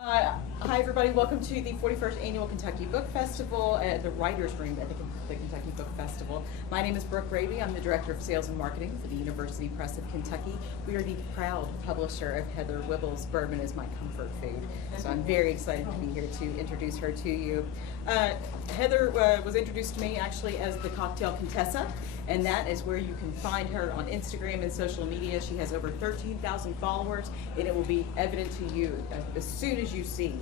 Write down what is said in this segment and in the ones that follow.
Hi everybody, welcome to the 41st Annual Kentucky Book Festival at the Writers' Room at the Kentucky Book Festival. My name is Brooke Raby. I'm the Director of Sales and Marketing for the University Press of Kentucky. We are the proud publisher of Heather Wibbels' Bourbon is My Comfort Food. So I'm very excited to be here to introduce her to you. Heather was introduced to me actually as the Cocktail Contessa, and that is where you can find her on Instagram and social media. She has over 13,000 followers, and it will be evident to you as soon as you see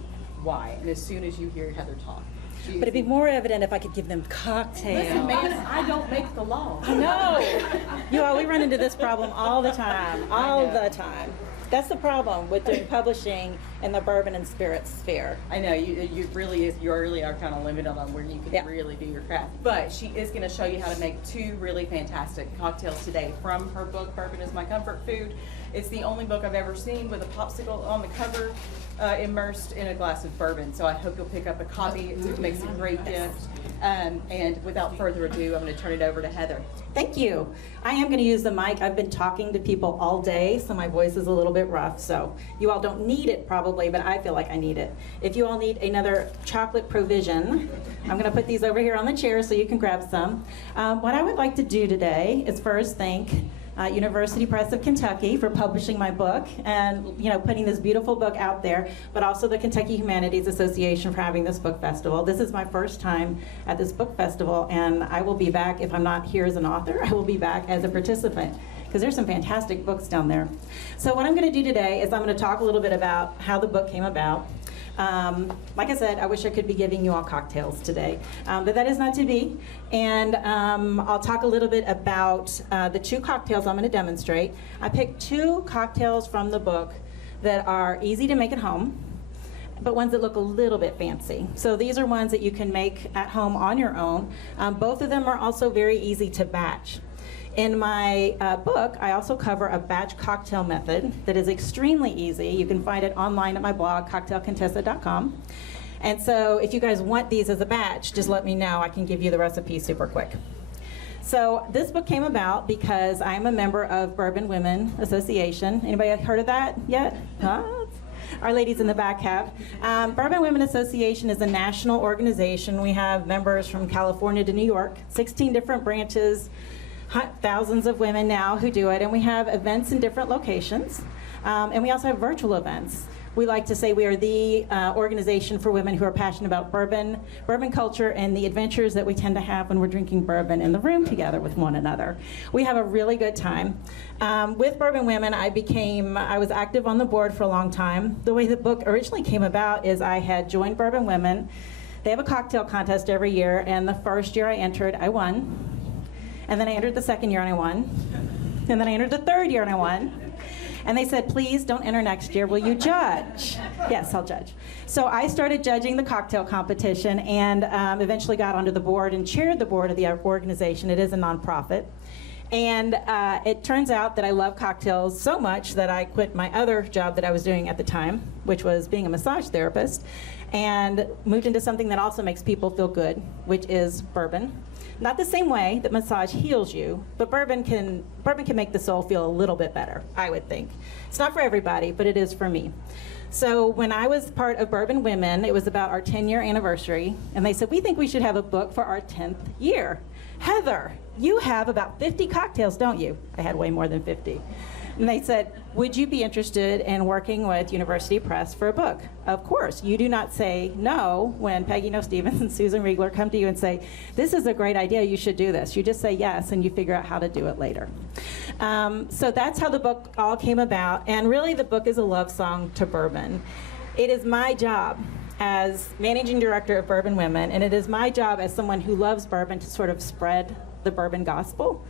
why, and as soon as you hear Heather talk. But it'd be more evident if I could give them cocktails. Listen, man, I don't make the law. I know. You all, we run into this problem all the time. All the time. That's the problem with doing publishing in the bourbon and spirits sphere. I know, you really are kind of limited on where you can really do your craft. But she is going to show you how to make two really fantastic cocktails today from her book, Bourbon is My Comfort Food. It's the only book I've ever seen with a popsicle on the cover immersed in a glass of bourbon. So I hope you'll pick up a copy. It makes a great gift. And without further ado, I'm going to turn it over to Heather. Thank you. I am going to use the mic. I've been talking to people all day, so my voice is a little bit rough. So you all don't need it probably, but I feel like I need it. If you all need another chocolate provision, I'm going to put these over here on the chair so you can grab some. What I would like to do today is first thank University Press of Kentucky for publishing my book and putting this beautiful book out there, but also the Kentucky Humanities Association for having this book festival. This is my first time at this book festival, and I will be back. If I'm not here as an author, I will be back as a participant, because there's some fantastic books down there. So what I'm going to do today is I'm going to talk a little bit about how the book came about. Like I said, I wish I could be giving you all cocktails today, but that is not to be. And I'll talk a little bit about the two cocktails I'm going to demonstrate. I picked two cocktails from the book that are easy to make at home, but ones that look a little bit fancy. So these are ones that you can make at home on your own. Both of them are also very easy to batch. In my book, I also cover a batch cocktail method that is extremely easy. You can find it online at my blog, cocktailcontessa.com. And so if you guys want these as a batch, just let me know. I can give you the recipe super quick. So this book came about because I'm a member of Bourbon Women Association. Anybody heard of that yet? Huh? Our ladies in the back have. Bourbon Women Association is a national organization. We have members from California to New York, 16 different branches, thousands of women now who do it, and we have events in different locations, and we also have virtual events. We like to say we are the organization for women who are passionate about bourbon culture, and the adventures that we tend to have when we're drinking bourbon in the room together with one another. We have a really good time. With Bourbon Women, I was active on the board for a long time. The way the book originally came about is I had joined Bourbon Women. They have a cocktail contest every year, and the first year I entered, I won. And then I entered the second year and I won. And then I entered the third year and I won. And they said, please don't enter next year, will you judge? Yes, I'll judge. So I started judging the cocktail competition and eventually got onto the board and chaired the board of the organization. It is a nonprofit. And it turns out that I love cocktails so much that I quit my other job that I was doing at the time, which was being a massage therapist, and moved into something that also makes people feel good, which is bourbon. Not the same way that massage heals you, but bourbon can make the soul feel a little bit better, I would think. It's not for everybody, but it is for me. So when I was part of Bourbon Women, it was about our 10-year anniversary, and they said, we think we should have a book for our 10th year. Heather, you have about 50 cocktails, don't you? I had way more than 50. And they said, would you be interested in working with University Press for a book? Of course. You do not say no when Peggy No Stevens and Susan Riegler come to you and say, this is a great idea, you should do this. You just say yes, and you figure out how to do it later. So that's how the book all came about. And really, the book is a love song to bourbon. It is my job as managing director of Bourbon Women, and it is my job as someone who loves bourbon to sort of spread the bourbon gospel.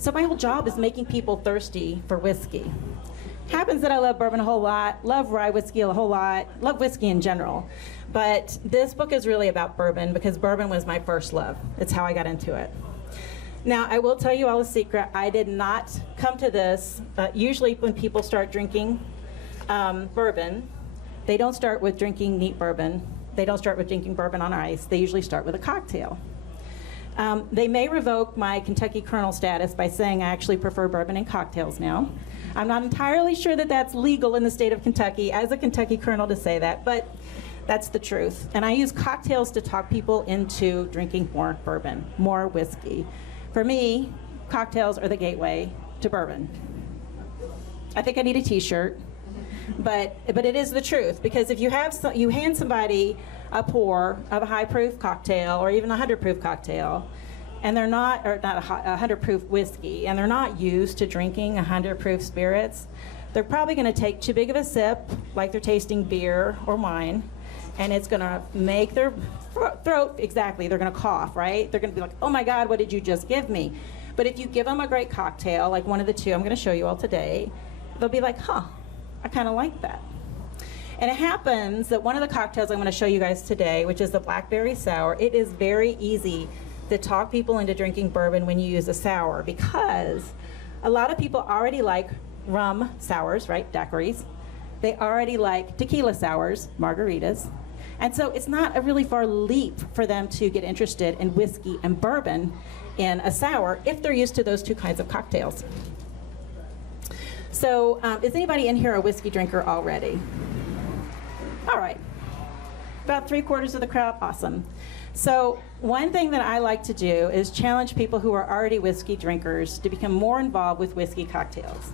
So my whole job is making people thirsty for whiskey. Happens that I love bourbon a whole lot, love rye whiskey a whole lot, love whiskey in general. But this book is really about bourbon because bourbon was my first love. It's how I got into it. Now, I will tell you all a secret. I did not come to this. Usually when people start drinking bourbon, they don't start with drinking neat bourbon. They don't start with drinking bourbon on ice. They usually start with a cocktail. They may revoke my Kentucky Colonel status by saying I actually prefer bourbon in cocktails now. I'm not entirely sure that that's legal in the state of Kentucky as a Kentucky Colonel to say that, but that's the truth. And I use cocktails to talk people into drinking more bourbon, more whiskey. For me, cocktails are the gateway to bourbon. I think I need a t-shirt, but it is the truth, because if you hand somebody a pour of a high proof cocktail or even a 100 proof cocktail, and they're not, or not a 100 proof whiskey, and they're not used to drinking 100 proof spirits, they're probably going to take too big of a sip, like they're tasting beer or wine, and it's going to make their throat, exactly, they're going to cough, right? They're going to be like, oh my God, what did you just give me? But if you give them a great cocktail, like one of the two I'm going to show you all today, they'll be like, huh, I kind of like that. And it happens that one of the cocktails I'm going to show you guys today, which is the blackberry sour, it is very easy to talk people into drinking bourbon when you use a sour, because a lot of people already like rum sours, right, daiquiris. They already like tequila sours, margaritas. And so it's not a really far leap for them to get interested in whiskey and bourbon in a sour if they're used to those two kinds of cocktails. So is anybody in here a whiskey drinker already? All right, about 3/4 of the crowd, awesome. So one thing that I like to do is challenge people who are already whiskey drinkers to become more involved with whiskey cocktails.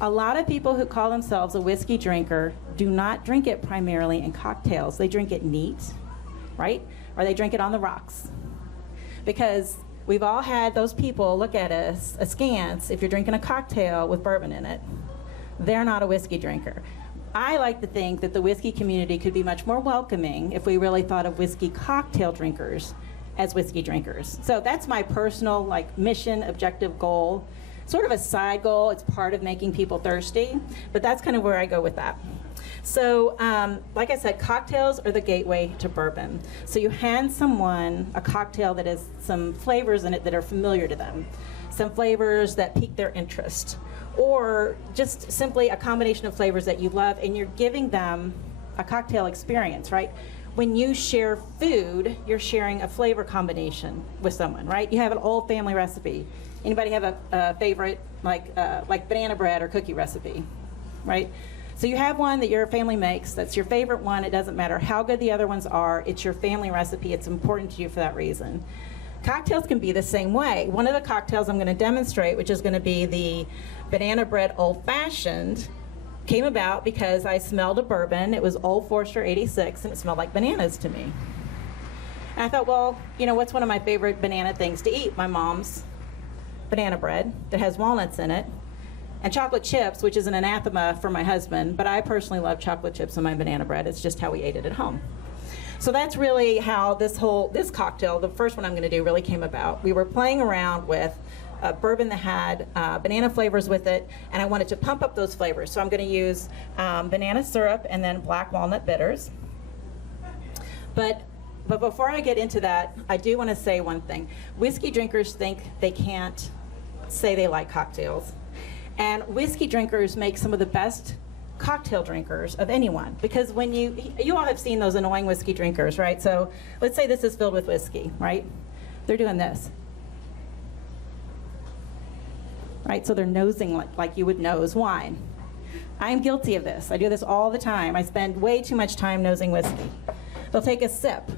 A lot of people who call themselves a whiskey drinker do not drink it primarily in cocktails. They drink it neat, right? Or they drink it on the rocks. Because we've all had those people look at us askance if you're drinking a cocktail with bourbon in it. They're not a whiskey drinker. I like to think that the whiskey community could be much more welcoming if we really thought of whiskey cocktail drinkers as whiskey drinkers. So that's my personal mission, objective goal. Sort of a side goal. It's part of making people thirsty, but that's kind of where I go with that. So like I said, cocktails are the gateway to bourbon. So you hand someone a cocktail that has some flavors in it that are familiar to them, some flavors that pique their interest, or just simply a combination of flavors that you love, and you're giving them a cocktail experience, right? When you share food, you're sharing a flavor combination with someone, right? You have an old family recipe. Anybody have a favorite, like banana bread or cookie recipe, right? So you have one that your family makes, that's your favorite one. It doesn't matter how good the other ones are, it's your family recipe, it's important to you for that reason. Cocktails can be the same way. One of the cocktails I'm going to demonstrate, which is going to be the banana bread old fashioned, came about because I smelled a bourbon. It was Old Forester 86, and it smelled like bananas to me. And I thought, well, you know, what's one of my favorite banana things to eat? My mom's banana bread that has walnuts in it, and chocolate chips, which is an anathema for my husband, but I personally love chocolate chips in my banana bread. It's just how we ate it at home. So that's really how this cocktail, the first one I'm going to do, really came about. We were playing around with bourbon that had banana flavors with it, and I wanted to pump up those flavors. So I'm going to use banana syrup and then black walnut bitters. But before I get into that, I do want to say one thing. Whiskey drinkers think they can't say they like cocktails. And whiskey drinkers make some of the best cocktail drinkers of anyone, because when you all have seen those annoying whiskey drinkers, right? So let's say this is filled with whiskey, right? They're doing this, right? So they're nosing like you would nose wine. I'm guilty of this. I do this all the time. I spend way too much time nosing whiskey. They'll take a sip.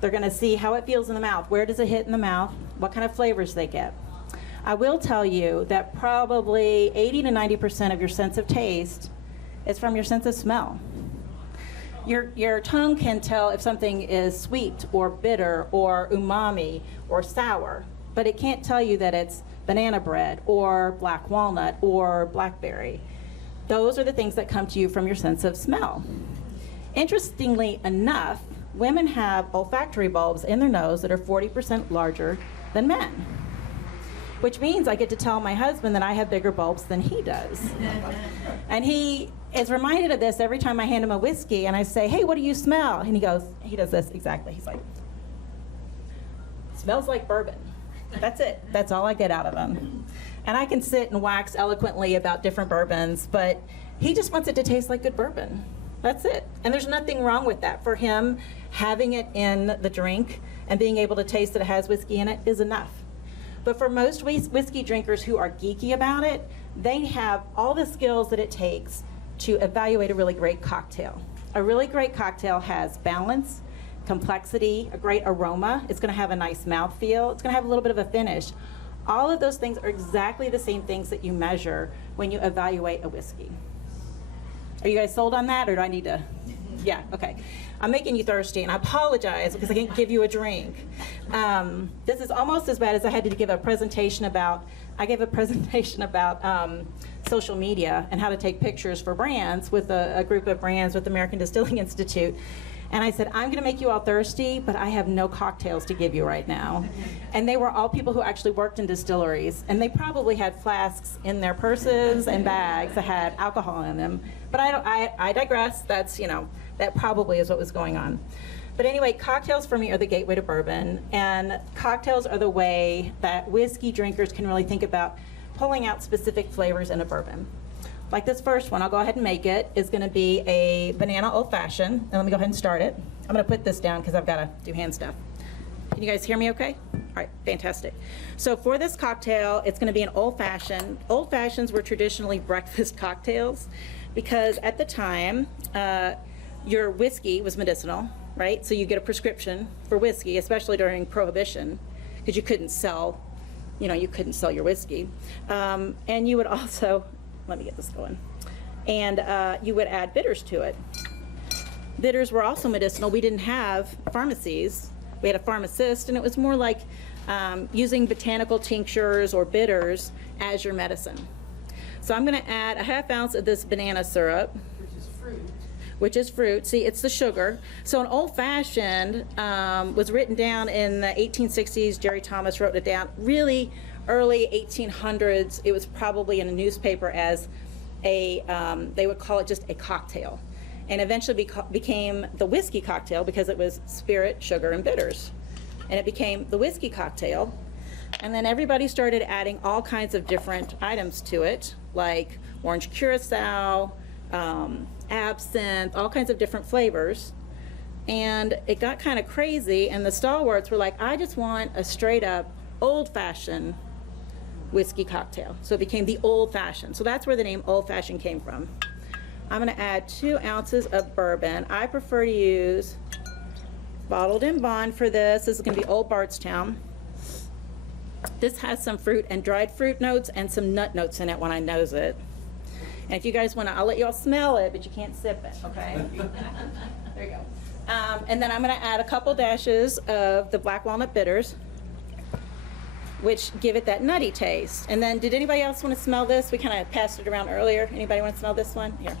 They're going to see how it feels in the mouth. Where does it hit in the mouth? What kind of flavors they get. I will tell you that probably 80 to 90% of your sense of taste is from your sense of smell. Your tongue can tell if something is sweet or bitter or umami or sour, but it can't tell you that it's banana bread or black walnut or blackberry. Those are the things that come to you from your sense of smell. Interestingly enough, women have olfactory bulbs in their nose that are 40% larger than men, which means I get to tell my husband that I have bigger bulbs than he does. And he is reminded of this every time I hand him a whiskey and I say, hey, what do you smell? And he does this exactly. He's like, smells like bourbon. That's it. That's all I get out of him. And I can sit and wax eloquently about different bourbons, but he just wants it to taste like good bourbon. That's it. And there's nothing wrong with that. For him, having it in the drink and being able to taste that it has whiskey in it is enough. But for most whiskey drinkers who are geeky about it, they have all the skills that it takes to evaluate a really great cocktail. A really great cocktail has balance, complexity, a great aroma. It's going to have a nice mouthfeel. It's going to have a little bit of a finish. All of those things are exactly the same things that you measure when you evaluate a whiskey. Are you guys sold on that, or do I need to? Yeah, okay. I'm making you thirsty, and I apologize because I can't give you a drink. This is almost as bad as I had to give a presentation about, social media and how to take pictures for brands with a group of brands with the American Distilling Institute. And I said, I'm going to make you all thirsty, but I have no cocktails to give you right now. And they were all people who actually worked in distilleries. And they probably had flasks in their purses and bags that had alcohol in them. But I digress. That's, that probably is what was going on. But anyway, cocktails for me are the gateway to bourbon. And cocktails are the way that whiskey drinkers can really think about pulling out specific flavors in a bourbon. Like this first one, I'll go ahead and make it, is going to be a banana old fashioned. And let me go ahead and start it. I'm going to put this down because I've got to do hand stuff. Can you guys hear me okay? All right, fantastic. So for this cocktail, it's going to be an old fashioned. Old fashions were traditionally breakfast cocktails because at the time, your whiskey was medicinal, right? So you get a prescription for whiskey, especially during Prohibition, because you couldn't sell your whiskey. And you would also, let me get this going. And you would add bitters to it. Bitters were also medicinal. We didn't have pharmacies. We had a pharmacist, and it was more like using botanical tinctures or bitters as your medicine. So I'm going to add a half ounce of this banana syrup. Which is fruit. See, it's the sugar. So an old-fashioned was written down in the 1860s. Jerry Thomas wrote it down. Really early 1800s, it was probably in a newspaper as they would call it just a cocktail. And eventually became the whiskey cocktail because it was spirit, sugar, and bitters. And it became the whiskey cocktail. And then everybody started adding all kinds of different items to it, like orange curacao, absinthe, all kinds of different flavors. And it got kind of crazy, and the stalwarts were like, I just want a straight up old-fashioned whiskey cocktail. So it became the old-fashioned. So that's where the name old-fashioned came from. I'm going to add 2 ounces of bourbon. I prefer to use bottled in bond for this. This is going to be Old Bardstown. This has some fruit and dried fruit notes and some nut notes in it when I nose it. And if you guys want to, I'll let you all smell it, but you can't sip it, okay? There you go. And then I'm going to add a couple dashes of the black walnut bitters, which give it that nutty taste. And then, did anybody else want to smell this? We kind of passed it around earlier. Anybody want to smell this one? Here.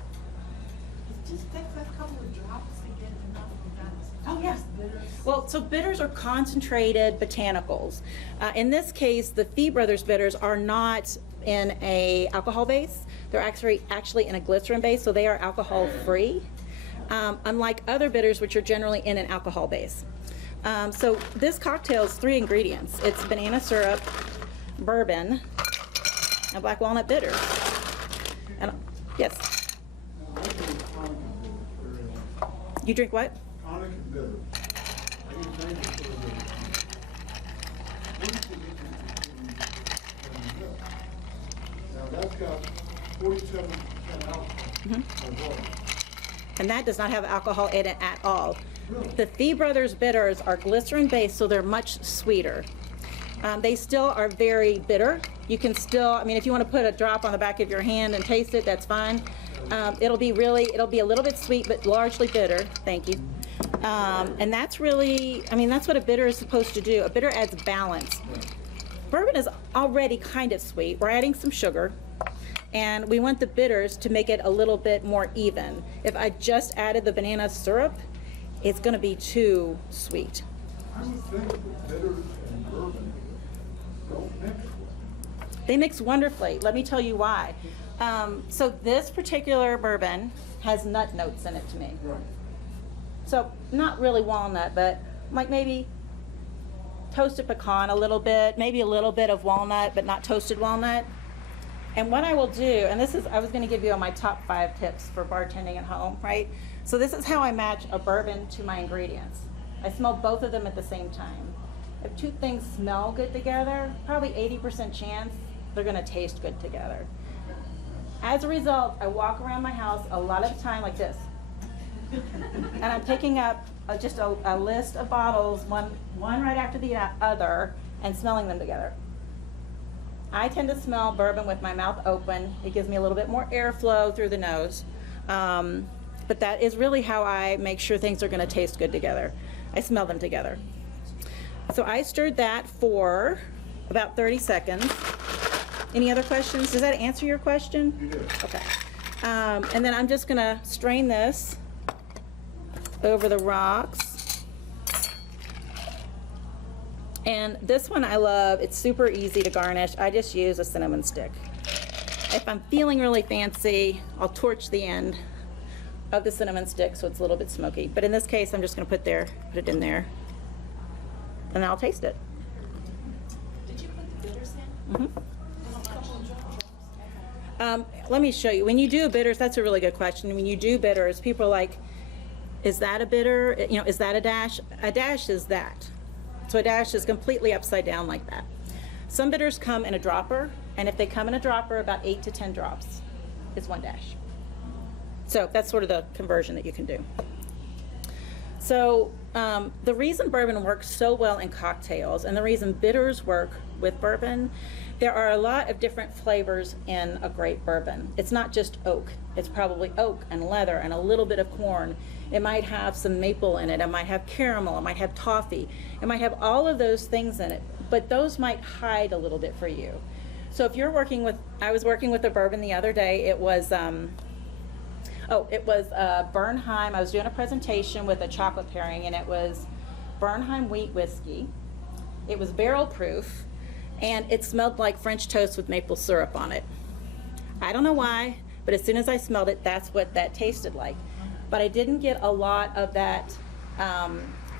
Just take a couple of drops to get enough of that. Oh, yeah. Bitters. Well, so bitters are concentrated botanicals. In this case, the Fee Brothers bitters are not in a alcohol base. They're actually in a glycerin base, so they are alcohol free, unlike other bitters which are generally in an alcohol base. So this cocktail is 3 ingredients. It's banana syrup, bourbon, and black walnut bitters. And yes. You drink what? Tonic and bitter. I use names for the bitter. What is the difference between now that's got 47% alcohol. And that does not have alcohol in it at all. Really? The Fee Brothers bitters are glycerin based, so they're much sweeter. They still are very bitter. You can still, if you want to put a drop on the back of your hand and taste it, that's fine. It'll be a little bit sweet, but largely bitter. Thank you. And that's really, that's what a bitter is supposed to do. A bitter adds balance. Bourbon is already kind of sweet. We're adding some sugar, and we want the bitters to make it a little bit more even. If I just added the banana syrup, it's going to be too sweet. I would think that bitters and bourbon don't mix well. They mix wonderfully. Let me tell you why. So this particular bourbon has nut notes in it to me. Right. So not really walnut, but like maybe toasted pecan a little bit, maybe a little bit of walnut, but not toasted walnut. And what I will do, and this is, I was gonna give you my top 5 tips for bartending at home, right? So this is how I match a bourbon to my ingredients. I smell both of them at the same time. If 2 things smell good together, probably 80% chance they're gonna taste good together. As a result, I walk around my house a lot of the time like this. And I'm picking up just a list of bottles, one right after the other, and smelling them together. I tend to smell bourbon with my mouth open. It gives me a little bit more airflow through the nose. But that is really how I make sure things are gonna taste good together. I smell them together. So I stirred that for about 30 seconds. Any other questions? Does that answer your question? You did. Okay. And then I'm just gonna strain this over the rocks. And this one I love. It's super easy to garnish. I just use a cinnamon stick. If I'm feeling really fancy, I'll torch the end of the cinnamon stick so it's a little bit smoky. But in this case, I'm just gonna put it in there, and I'll taste it. Did you put the bitters in? Mhm. Let me show you. When you do bitters, that's a really good question. When you do bitters, people are like, is that a bitter? You know, is that a dash? A dash is that. So a dash is completely upside down like that. Some bitters come in a dropper, and if they come in a dropper, about 8 to 10 drops is 1 dash. So that's sort of the conversion that you can do. So the reason bourbon works so well in cocktails, and the reason bitters work with bourbon, there are a lot of different flavors in a great bourbon. It's not just oak. It's probably oak and leather and a little bit of corn. It might have some maple in it. It might have caramel. It might have toffee. It might have all of those things in it, but those might hide a little bit for you. So if you're working with, I was working with a bourbon the other day. It was, Bernheim. I was doing a presentation with a chocolate pairing, and it was Bernheim wheat whiskey. It was barrel proof, and it smelled like French toast with maple syrup on it. I don't know why, but as soon as I smelled it, that's what that tasted like. But I didn't get a lot of that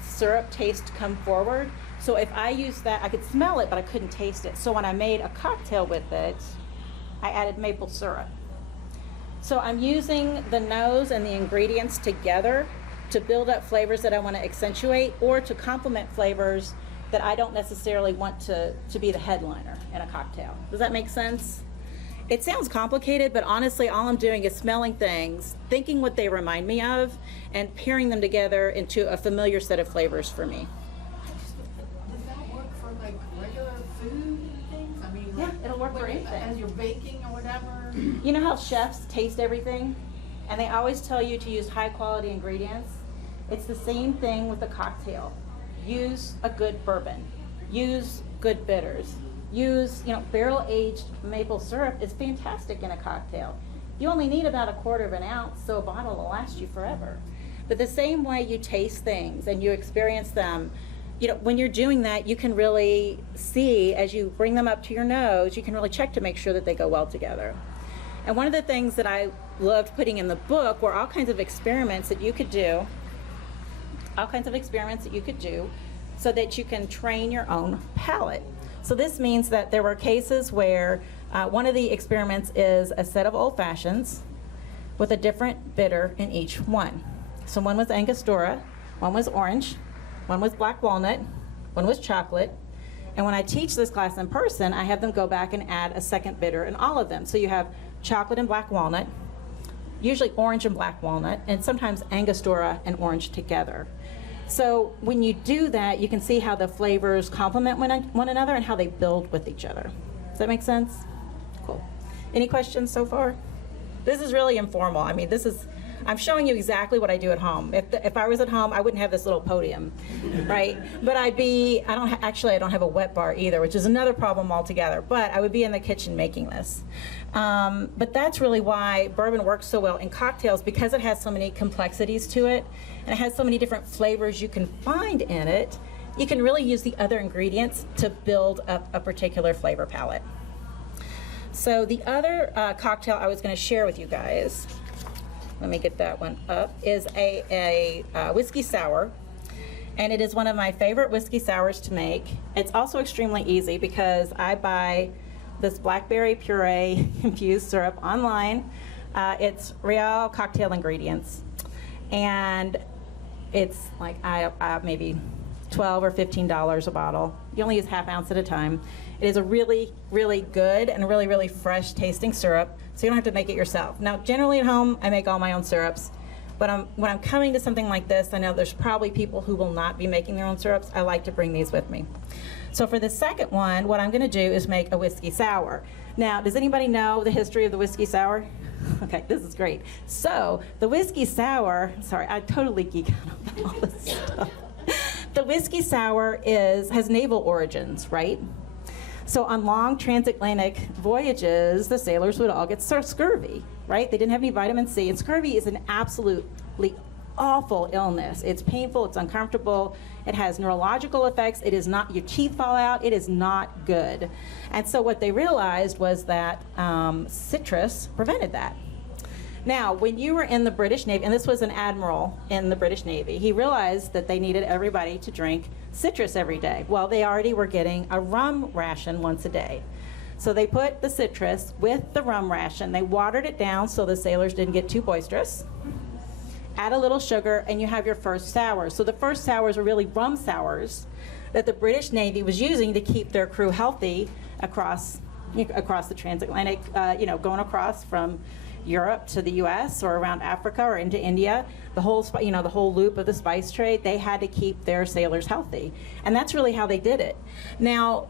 syrup taste come forward. So if I used that, I could smell it, but I couldn't taste it. So when I made a cocktail with it, I added maple syrup. So I'm using the nose and the ingredients together to build up flavors that I want to accentuate, or to complement flavors that I don't necessarily want to be the headliner in a cocktail. Does that make sense? It sounds complicated, but honestly, all I'm doing is smelling things, thinking what they remind me of, and pairing them together into a familiar set of flavors for me. Does that work for like regular food and things? I mean, Yeah, like, it'll work for when- anything. As you're baking or whatever? You know how chefs taste everything? And they always tell you to use high quality ingredients? It's the same thing with a cocktail. Use a good bourbon. Use good bitters. Use, barrel aged maple syrup is fantastic in a cocktail. You only need about 1/4 of an ounce, so a bottle will last you forever. But the same way you taste things and you experience them, when you're doing that, you can really see, as you bring them up to your nose, you can really check to make sure that they go well together. And one of the things that I loved putting in the book were all kinds of experiments that you could do, so that you can train your own palate. So this means that there were cases where one of the experiments is a set of old fashions with a different bitter in each one. So one was Angostura, one was orange, one was black walnut, one was chocolate. And when I teach this class in person, I have them go back and add a second bitter in all of them. So you have chocolate and black walnut, usually orange and black walnut, and sometimes Angostura and orange together. So when you do that, you can see how the flavors complement one another and how they build with each other. Does that make sense? Cool. Any questions so far? This is really informal. I mean, I'm showing you exactly what I do at home. If I was at home, I wouldn't have this little podium, right? But I don't have a wet bar either, which is another problem altogether. But I would be in the kitchen making this. But that's really why bourbon works so well in cocktails, because it has so many complexities to it, and it has so many different flavors you can find in it. You can really use the other ingredients to build up a particular flavor palette. So the other cocktail I was going to share with you guys, let me get that one up, is a whiskey sour. And it is one of my favorite whiskey sours to make. It's also extremely easy because I buy this blackberry puree infused syrup online. It's real cocktail ingredients. And it's like maybe $12 or $15 a bottle. You only use half ounce at a time. It is a really, really good and really, really fresh tasting syrup, so you don't have to make it yourself. Now, generally at home, I make all my own syrups, but when I'm coming to something like this, I know there's probably people who will not be making their own syrups. I like to bring these with me. So for the second one, what I'm gonna do is make a whiskey sour. Now, does anybody know the history of the whiskey sour? Okay, this is great. So the whiskey sour, sorry, I totally geek out about all this stuff. The whiskey sour has naval origins, right? So on long transatlantic voyages, the sailors would all get scurvy, right? They didn't have any vitamin C, and scurvy is an absolutely awful illness. It's painful, it's uncomfortable, it has neurological effects, it is not, your teeth fall out, it is not good. And so what they realized was that citrus prevented that. Now, when you were in the British Navy, and this was an admiral in the British Navy, he realized that they needed everybody to drink citrus every day. Well, they already were getting a rum ration once a day. So they put the citrus with the rum ration. They watered it down so the sailors didn't get too boisterous. Add a little sugar, and you have your first sour. So the first sours were really rum sours that the British Navy was using to keep their crew healthy across the transatlantic, going across from Europe to the U.S. or around Africa or into India, the whole loop of the spice trade. They had to keep their sailors healthy, and that's really how they did it. Now,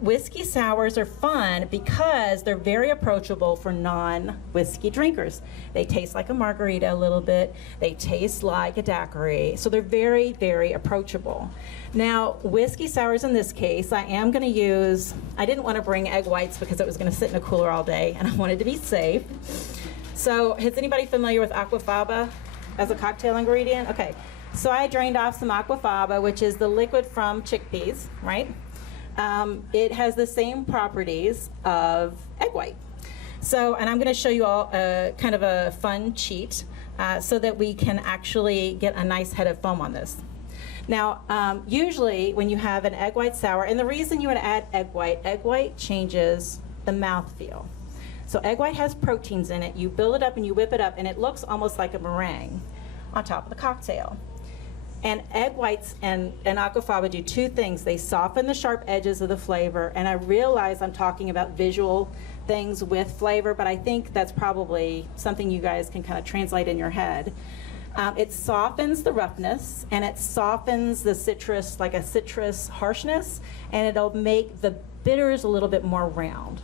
whiskey sours are fun because they're very approachable for non-whiskey drinkers. They taste like a margarita a little bit. They taste like a daiquiri, so they're very, very approachable. Now, whiskey sours in this case, I didn't want to bring egg whites because it was going to sit in a cooler all day, and I wanted to be safe. So, is anybody familiar with aquafaba as a cocktail ingredient? Okay, so I drained off some aquafaba, which is the liquid from chickpeas, right? It has the same properties of egg white. So, and I'm going to show you all kind of a fun cheat so that we can actually get a nice head of foam on this. Now, usually when you have an egg white sour, and the reason you would add egg white changes the mouthfeel. So egg white has proteins in it. You build it up and you whip it up, and it looks almost like a meringue on top of the cocktail. And egg whites and aquafaba do two things. They soften the sharp edges of the flavor, and I realize I'm talking about visual things with flavor, but I think that's probably something you guys can kind of translate in your head. It softens the roughness, and it softens the citrus, like a citrus harshness, and it'll make the bitters a little bit more round.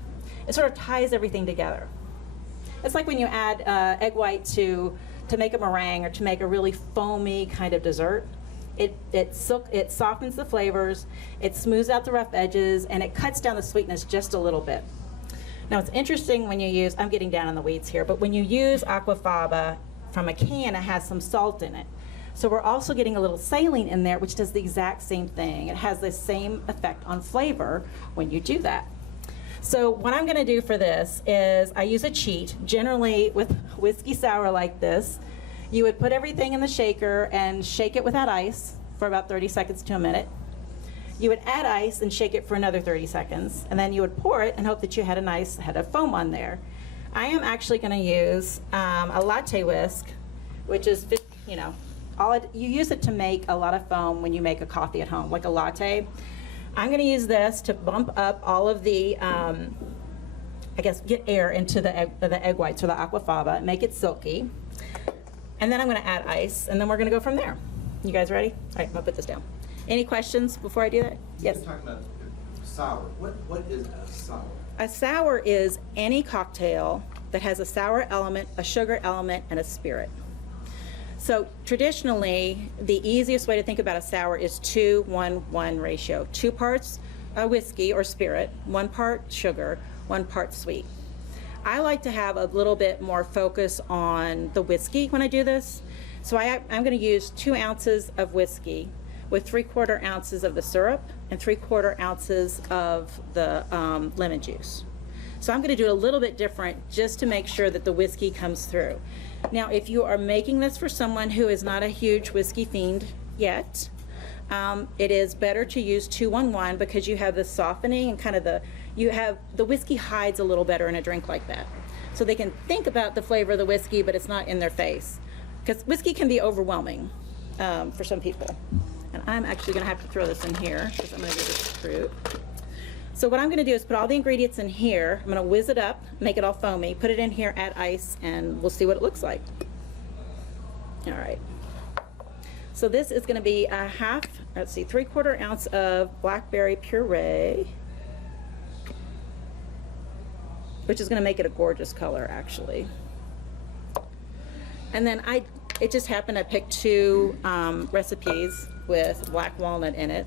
It sort of ties everything together. It's like when you add egg white to make a meringue or to make a really foamy kind of dessert. It softens the flavors, it smooths out the rough edges, and it cuts down the sweetness just a little bit. Now, it's interesting when you use, I'm getting down in the weeds here, but when you use aquafaba from a can, it has some salt in it. So we're also getting a little saline in there, which does the exact same thing. It has the same effect on flavor when you do that. So what I'm gonna do for this is I use a cheat. Generally with whiskey sour like this, you would put everything in the shaker and shake it without ice for about 30 seconds to a minute. You would add ice and shake it for another 30 seconds, and then you would pour it and hope that you had a nice head of foam on there. I am actually gonna use a latte whisk, which is, you use it to make a lot of foam when you make a coffee at home, like a latte. I'm going to use this to bump up all of the, get air into the egg whites or the aquafaba, make it silky. And then I'm going to add ice, and then we're going to go from there. You guys ready? All right, I'm going to put this down. Any questions before I do that? Yes? You're talking about sour. What is a sour? A sour is any cocktail that has a sour element, a sugar element, and a spirit. So traditionally, the easiest way to think about a sour is 2-1-1 ratio. 2 parts whiskey or spirit, 1 part sugar, 1 part sweet. I like to have a little bit more focus on the whiskey when I do this. So I'm going to use 2 ounces of whiskey with 3/4 ounces of the syrup and 3/4 ounces of the lemon juice. So I'm going to do it a little bit different just to make sure that the whiskey comes through. Now, if you are making this for someone who is not a huge whiskey fiend yet, it is better to use 2-1-1 because you have the softening and kind of the whiskey hides a little better in a drink like that. So they can think about the flavor of the whiskey, but it's not in their face. Because whiskey can be overwhelming for some people. And I'm actually going to have to throw this in here because I'm going to do this fruit. So what I'm going to do is put all the ingredients in here. I'm going to whiz it up, make it all foamy, put it in here, add ice, and we'll see what it looks like. All right. So this is going to be a 3/4 ounce of blackberry puree, which is going to make it a gorgeous color, actually. And then it just happened I picked 2 recipes with black walnut in it.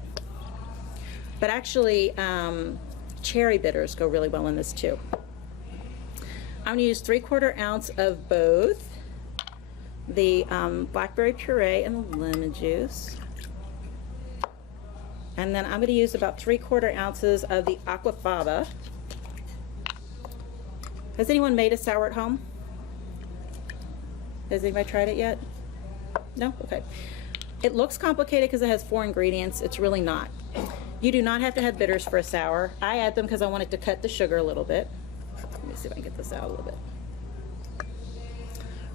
But actually, cherry bitters go really well in this too. I'm going to use 3/4 ounce of both the blackberry puree and the lemon juice. And then I'm going to use about 3/4 ounces of the aquafaba. Has anyone made a sour at home? Has anybody tried it yet? No? Okay. It looks complicated because it has 4 ingredients. It's really not. You do not have to have bitters for a sour. I add them because I wanted to cut the sugar a little bit. Let me see if I can get this out a little bit.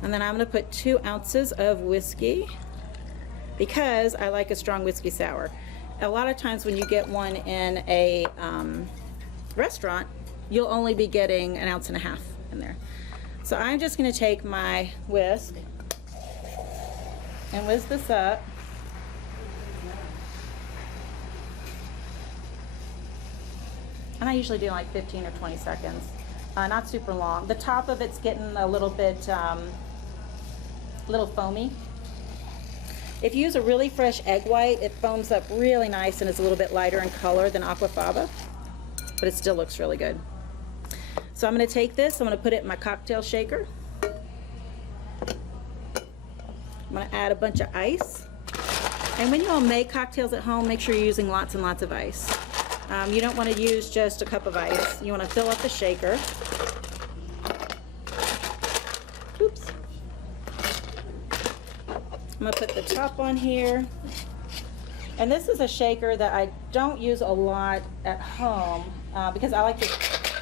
And then I'm going to put 2 ounces of whiskey because I like a strong whiskey sour. A lot of times when you get one in a restaurant, you'll only be getting 1.5 ounces in there. So I'm just going to take my whisk and whiz this up. And I usually do like 15 or 20 seconds, not super long. The top of it's getting a little bit, little foamy. If you use a really fresh egg white, it foams up really nice and is a little bit lighter in color than aquafaba, but it still looks really good. So I'm going to take this, I'm going to put it in my cocktail shaker. I'm going to add a bunch of ice. And when you all make cocktails at home, make sure you're using lots and lots of ice. You don't want to use just a cup of ice. You want to fill up the shaker. Oops. I'm going to put the top on here. And this is a shaker that I don't use a lot at home because I like to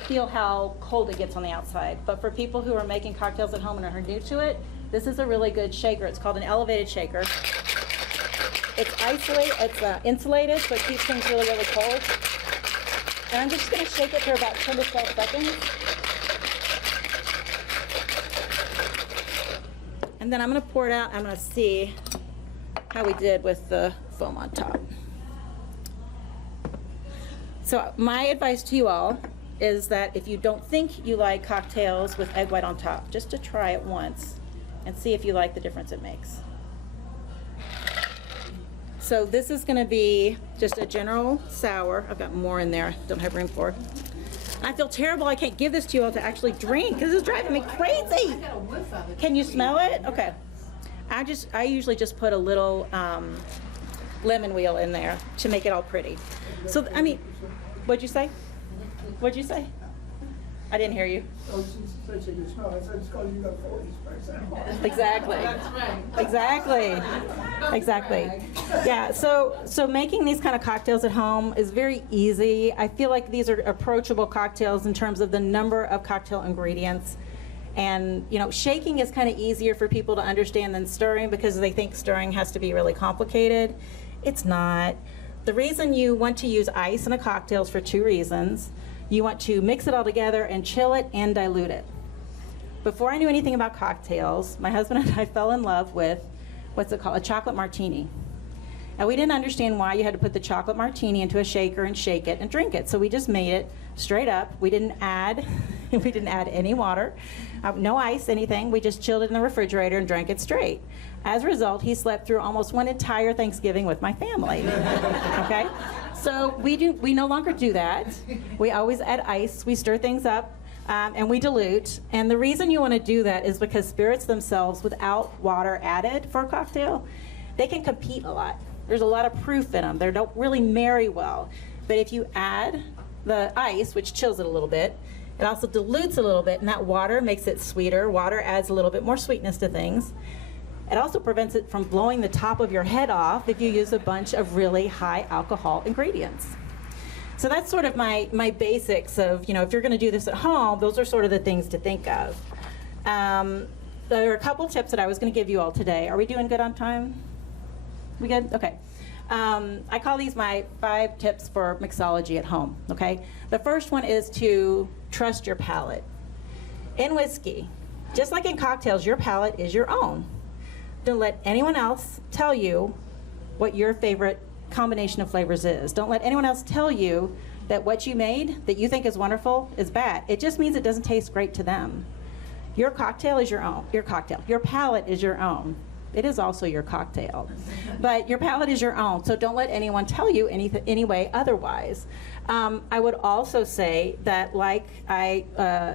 feel how cold it gets on the outside. But for people who are making cocktails at home and are new to it, this is a really good shaker. It's called an elevated shaker. It's insulated, so it keeps things really, really cold. And I'm just going to shake it for about 10 to 12 seconds. And then I'm going to pour it out. I'm going to see how we did with the foam on top. So my advice to you all is that if you don't think you like cocktails with egg white on top, just to try it once and see if you like the difference it makes. So this is going to be just a general sour. I've got more in there, don't have room for. I feel terrible I can't give this to you all to actually drink because it's driving me crazy. I got a whiff of it. Can you smell it? Okay. I usually just put a little lemon wheel in there to make it all pretty. So, I mean, what'd you say? What'd you say? I didn't hear you. Oh, she said she could smell it. I said, it's because you got 40s%. Exactly. That's right. Exactly. Exactly. Yeah, so making these kind of cocktails at home is very easy. I feel like these are approachable cocktails in terms of the number of cocktail ingredients. And, you know, shaking is kind of easier for people to understand than stirring because they think stirring has to be really complicated. It's not. The reason you want to use ice in a cocktail is for 2 reasons. You want to mix it all together and chill it and dilute it. Before I knew anything about cocktails, my husband and I fell in love with, what's it called, a chocolate martini. And we didn't understand why you had to put the chocolate martini into a shaker and shake it and drink it. So we just made it straight up. We didn't add any water, no ice, anything. We just chilled it in the refrigerator and drank it straight. As a result, he slept through almost one entire Thanksgiving with my family. Okay? So we no longer do that. We always add ice. We stir things up. And we dilute. And the reason you want to do that is because spirits themselves, without water added for a cocktail, they can compete a lot. There's a lot of proof in them. They don't really marry well. But if you add the ice, which chills it a little bit, it also dilutes a little bit, and that water makes it sweeter. Water adds a little bit more sweetness to things. It also prevents it from blowing the top of your head off if you use a bunch of really high alcohol ingredients. So that's sort of my basics of, if you're going to do this at home, those are sort of the things to think of. There are a couple tips that I was going to give you all today. Are we doing good on time? We good? Okay. I call these my 5 tips for mixology at home, okay? The first one is to trust your palate. In whiskey, just like in cocktails, your palate is your own. Don't let anyone else tell you what your favorite combination of flavors is. Don't let anyone else tell you that what you made that you think is wonderful is bad. It just means it doesn't taste great to them. Your cocktail is your own. Your cocktail. Your palate is your own. It is also your cocktail. But your palate is your own, so don't let anyone tell you any way otherwise. I would also say that, like I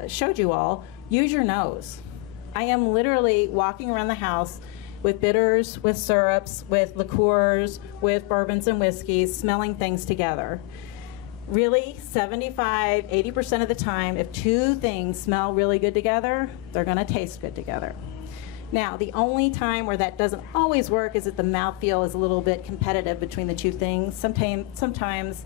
showed you all, use your nose. I am literally walking around the house with bitters, with syrups, with liqueurs, with bourbons and whiskeys, smelling things together. Really, 75, 80% of the time, if 2 things smell really good together, they're gonna taste good together. Now, the only time where that doesn't always work is that the mouthfeel is a little bit competitive between the 2 things. Sometimes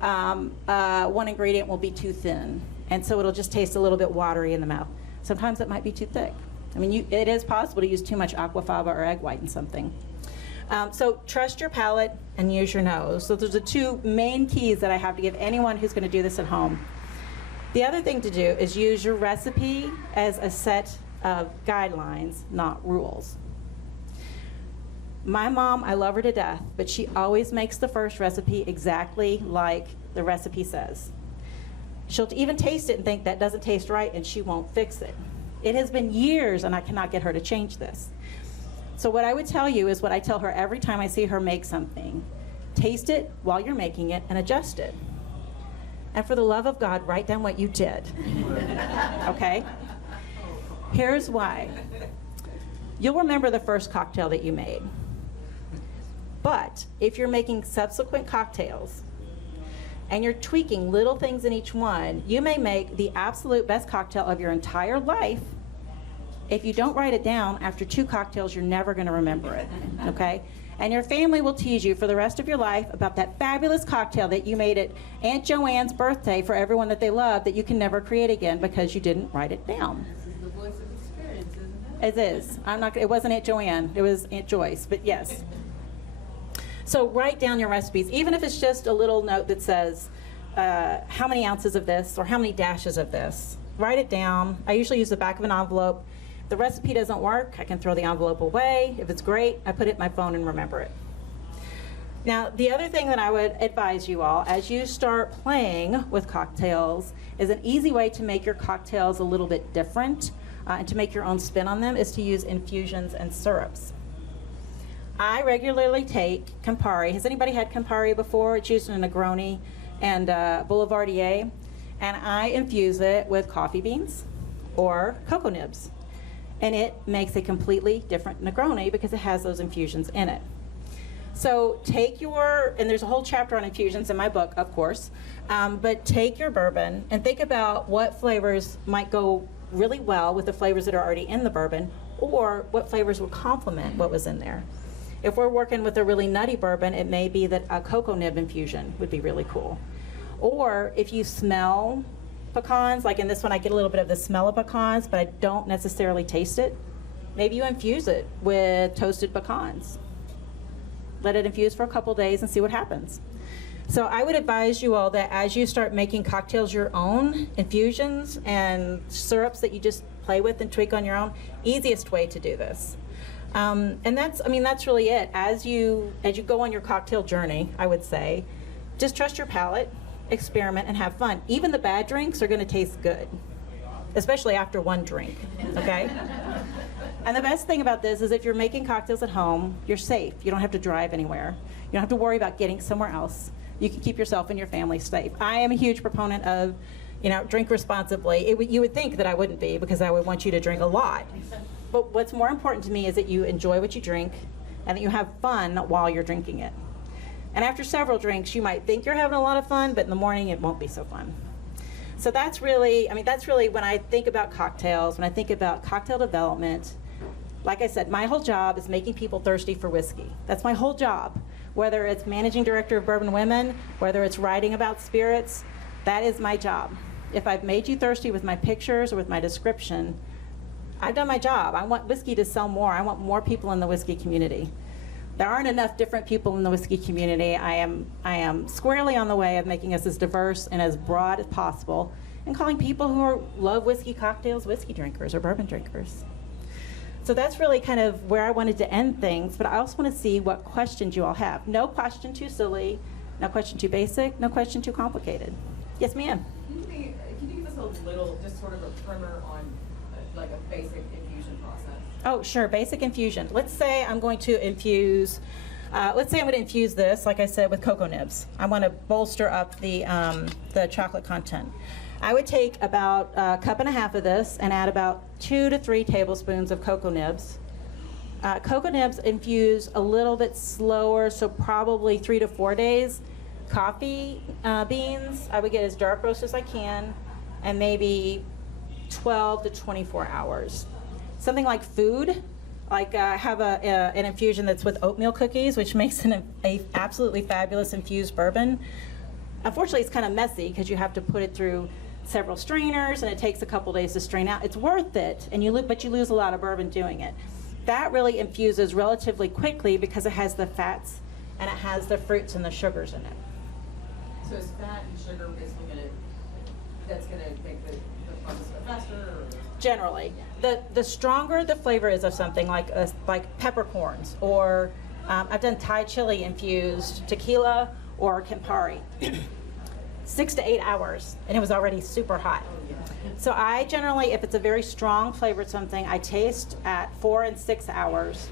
one ingredient will be too thin, and so it'll just taste a little bit watery in the mouth. Sometimes it might be too thick. I mean, it is possible to use too much aquafaba or egg white in something. So trust your palate and use your nose. So those are the 2 main keys that I have to give anyone who's going to do this at home. The other thing to do is use your recipe as a set of guidelines, not rules. My mom, I love her to death, but she always makes the first recipe exactly like the recipe says. She'll even taste it and think that doesn't taste right, and she won't fix it. It has been years, and I cannot get her to change this. So what I would tell you is what I tell her every time I see her make something. Taste it while you're making it and adjust it. And for the love of God, write down what you did. Okay? Here's why. You'll remember the first cocktail that you made. But if you're making subsequent cocktails and you're tweaking little things in each one, you may make the absolute best cocktail of your entire life. If you don't write it down, after 2 cocktails, you're never going to remember it, okay? And your family will tease you for the rest of your life about that fabulous cocktail that you made at Aunt Joanne's birthday for everyone that they love that you can never create again because you didn't write it down. This is the voice of experience, isn't it? It is. It wasn't Aunt Joanne, it was Aunt Joyce, but yes. So write down your recipes, even if it's just a little note that says how many ounces of this or how many dashes of this. Write it down. I usually use the back of an envelope. If the recipe doesn't work, I can throw the envelope away. If it's great, I put it in my phone and remember it. Now, the other thing that I would advise you all as you start playing with cocktails is an easy way to make your cocktails a little bit different and to make your own spin on them is to use infusions and syrups. I regularly take Campari. Has anybody had Campari before? It's used in a Negroni and Boulevardier. And I infuse it with coffee beans or cocoa nibs. And it makes a completely different Negroni because it has those infusions in it. So take and there's a whole chapter on infusions in my book, of course, but take your bourbon and think about what flavors might go really well with the flavors that are already in the bourbon, or what flavors would complement what was in there. If we're working with a really nutty bourbon, it may be that a cocoa nib infusion would be really cool. Or if you smell pecans, like in this one I get a little bit of the smell of pecans, but I don't necessarily taste it, maybe you infuse it with toasted pecans. Let it infuse for a couple days and see what happens. So I would advise you all that as you start making cocktails your own, infusions and syrups that you just play with and tweak on your own, easiest way to do this. And that's really it. As you go on your cocktail journey, I would say, just trust your palate, experiment, and have fun. Even the bad drinks are going to taste good, especially after one drink, okay? And the best thing about this is if you're making cocktails at home, you're safe. You don't have to drive anywhere. You don't have to worry about getting somewhere else. You can keep yourself and your family safe. I am a huge proponent of, drink responsibly. You would think that I wouldn't be, because I would want you to drink a lot. But what's more important to me is that you enjoy what you drink and that you have fun while you're drinking it. And after several drinks, you might think you're having a lot of fun, but in the morning it won't be so fun. So that's really when I think about cocktails, when I think about cocktail development, Like I said, my whole job is making people thirsty for whiskey. That's my whole job. Whether it's managing director of Bourbon Women, whether it's writing about spirits, that is my job. If I've made you thirsty with my pictures or with my description, I've done my job. I want whiskey to sell more. I want more people in the whiskey community. There aren't enough different people in the whiskey community. I am squarely on the way of making us as diverse and as broad as possible, and calling people who love whiskey cocktails whiskey drinkers or bourbon drinkers. So that's really kind of where I wanted to end things, but I also want to see what questions you all have. No question too silly, no question too basic, no question too complicated. Yes, ma'am? Can you give us a little, just sort of a primer on like a basic infusion process? Oh, sure, basic infusion. Let's say I'm going to infuse, this, like I said, with cocoa nibs. I want to bolster up the chocolate content. I would take about a cup and a half of this and add about 2 to 3 tablespoons of cocoa nibs. Cocoa nibs infuse a little bit slower, so probably 3 to 4 days. Coffee beans, I would get as dark roast as I can, and maybe 12 to 24 hours. Something like food, like I have an infusion that's with oatmeal cookies, which makes an absolutely fabulous infused bourbon. Unfortunately, it's kind of messy because you have to put it through several strainers, and it takes a couple days to strain out. It's worth it, but you lose a lot of bourbon doing it. That really infuses relatively quickly because it has the fats and it has the fruits and the sugars in it. So is fat and sugar basically that's gonna make the process go faster, or? Generally, the stronger the flavor is of something like peppercorns, or I've done Thai chili infused tequila or Campari. 6 to 8 hours, and it was already super hot. So I generally, if it's a very strong flavored something, I taste at 4 and 6 hours,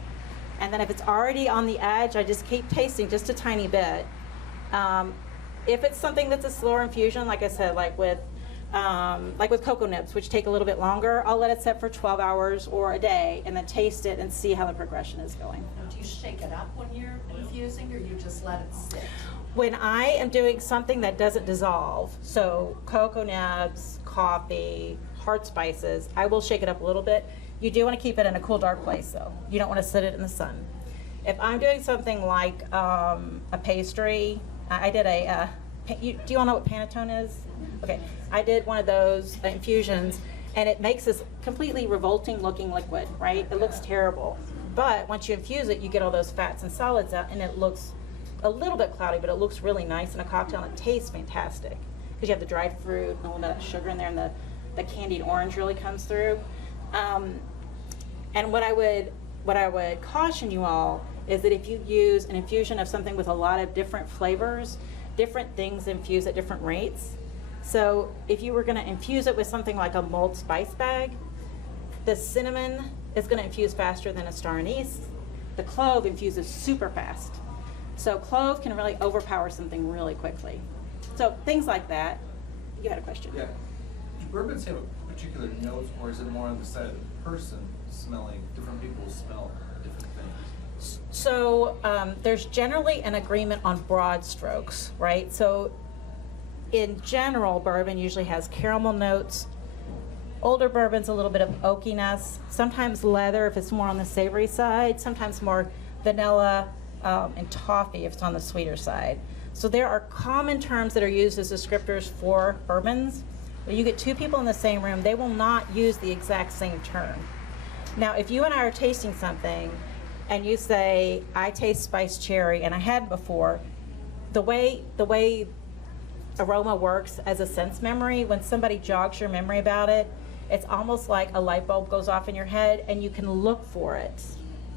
and then if it's already on the edge, I just keep tasting just a tiny bit. If it's something that's a slower infusion, like I said, like with cocoa nibs, which take a little bit longer, I'll let it set for 12 hours or a day, and then taste it and see how the progression is going. Now, do you shake it up when you're infusing, or you just let it sit? When I am doing something that doesn't dissolve, so cocoa nibs, coffee, hard spices, I will shake it up a little bit. You do want to keep it in a cool, dark place, though. You don't want to sit it in the sun. If I'm doing something like a pastry, I did do you all know what panettone is? Okay, I did one of those infusions, and it makes this completely revolting looking liquid, right? It looks terrible. But once you infuse it, you get all those fats and solids out, and it looks a little bit cloudy, but it looks really nice in a cocktail, and it tastes fantastic because you have the dried fruit and a little bit of sugar in there, and the candied orange really comes through. And what I would caution you all is that if you use an infusion of something with a lot of different flavors, different things infuse at different rates. So if you were going to infuse it with something like a mulled spice bag, the cinnamon is going to infuse faster than a star anise. The clove infuses super fast. So clove can really overpower something really quickly. So things like that. You had a question? Yeah. Do bourbons have a particular note, or is it more on the side of the person smelling? Different people smell different things. So there's generally an agreement on broad strokes, right? So in general, bourbon usually has caramel notes. Older bourbons, a little bit of oakiness. Sometimes leather if it's more on the savory side. Sometimes more vanilla and toffee if it's on the sweeter side. So there are common terms that are used as descriptors for bourbons. When you get two people in the same room, they will not use the exact same term. Now, if you and I are tasting something and you say, I taste spiced cherry, and I had before, the way aroma works as a sense memory, when somebody jogs your memory about it, it's almost like a light bulb goes off in your head and you can look for it.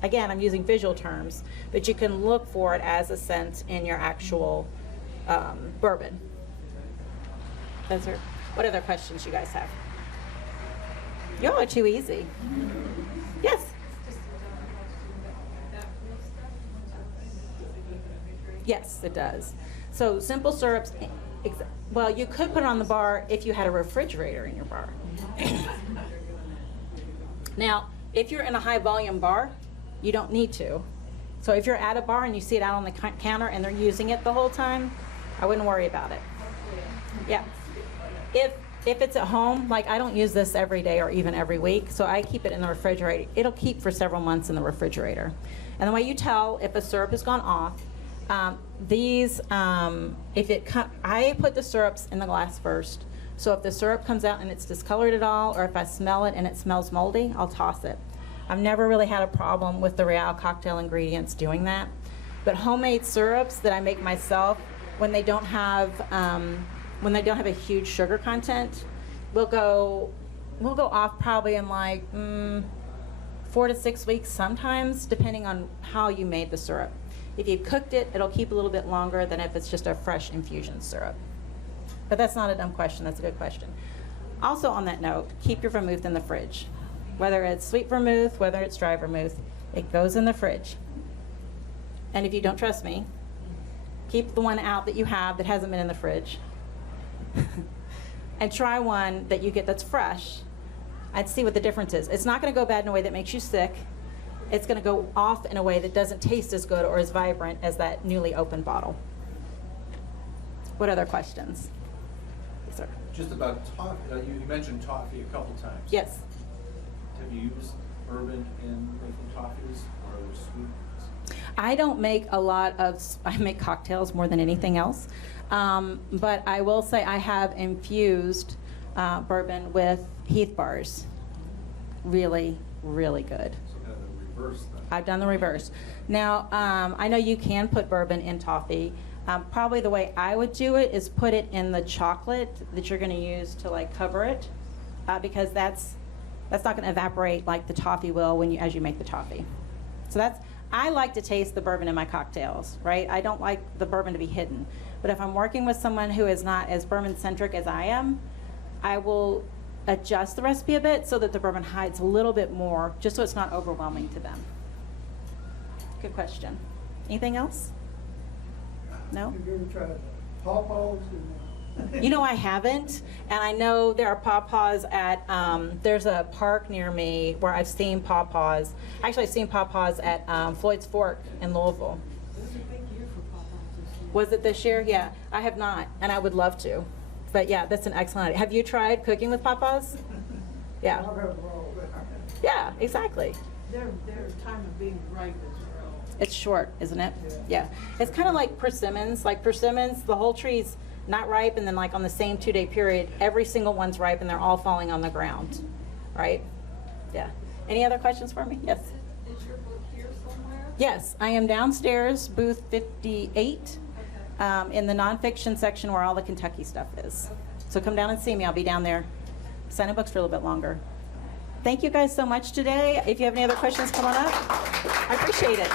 Again, I'm using visual terms, but you can look for it as a scent in your actual bourbon. Those are, what other questions you guys have? Y'all are too easy. Yes? Yes, it does. So simple syrups, well, you could put it on the bar if you had a refrigerator in your bar. Now, if you're in a high volume bar, you don't need to. So if you're at a bar and you see it out on the counter and they're using it the whole time, I wouldn't worry about it. Yeah. If it's at home, like I don't use this every day or even every week, so I keep it in the refrigerator. It'll keep for several months in the refrigerator. And the way you tell if a syrup has gone off, I put the syrups in the glass first. So if the syrup comes out and it's discolored at all, or if I smell it and it smells moldy, I'll toss it. I've never really had a problem with the Real cocktail ingredients doing that. But homemade syrups that I make myself, when they don't have a huge sugar content, we'll go off probably in like 4 to 6 weeks sometimes, depending on how you made the syrup. If you cooked it, it'll keep a little bit longer than if it's just a fresh infusion syrup. But that's not a dumb question, that's a good question. Also on that note, keep your vermouth in the fridge. Whether it's sweet vermouth, whether it's dry vermouth, it goes in the fridge. And if you don't trust me, keep the one out that you have that hasn't been in the fridge. And try one that you get that's fresh. I'd see what the difference is. It's not going to go bad in a way that makes you sick. It's going to go off in a way that doesn't taste as good or as vibrant as that newly opened bottle. What other questions? Yes, sir. Just about toffee, you mentioned toffee a couple times. Yes. Have you used bourbon in making toffees or other sweets? I don't make I make cocktails more than anything else. But I will say I have infused bourbon with Heath bars. Really, really good. So kind of the reverse then. I've done the reverse. Now, I know you can put bourbon in toffee. Probably the way I would do it is put it in the chocolate that you're going to use to like cover it, because that's not going to evaporate like the toffee will as you make the toffee. So I like to taste the bourbon in my cocktails, right? I don't like the bourbon to be hidden. But if I'm working with someone who is not as bourbon-centric as I am, I will adjust the recipe a bit so that the bourbon hides a little bit more, just so it's not overwhelming to them. Good question. Anything else? No? Have you ever tried pawpaws and? You know, I haven't, and I know there are pawpaws at, there's a park near me where I've seen pawpaws. Actually, I've seen pawpaws at Floyd's Fork in Louisville. It was a big year for pawpaws this year. Was it this year? Yeah, I have not, and I would love to. But yeah, that's an excellent idea. Have you tried cooking with pawpaws? Yeah. I've had them all, but Yeah, exactly. Their time of being ripe is real. It's short, isn't it? Yeah. Yeah. It's kind of like persimmons. Like persimmons, the whole tree's not ripe, and then like on the same 2-day period, every single one's ripe, and they're all falling on the ground, right? Yeah. Any other questions for me? Yes. Is your book here somewhere? Yes, I am downstairs, booth 58, Okay. in the nonfiction section where all the Kentucky stuff is. So come down and see me. I'll be down there signing books for a little bit longer. Thank you guys so much today. If you have any other questions, come on up. I appreciate it.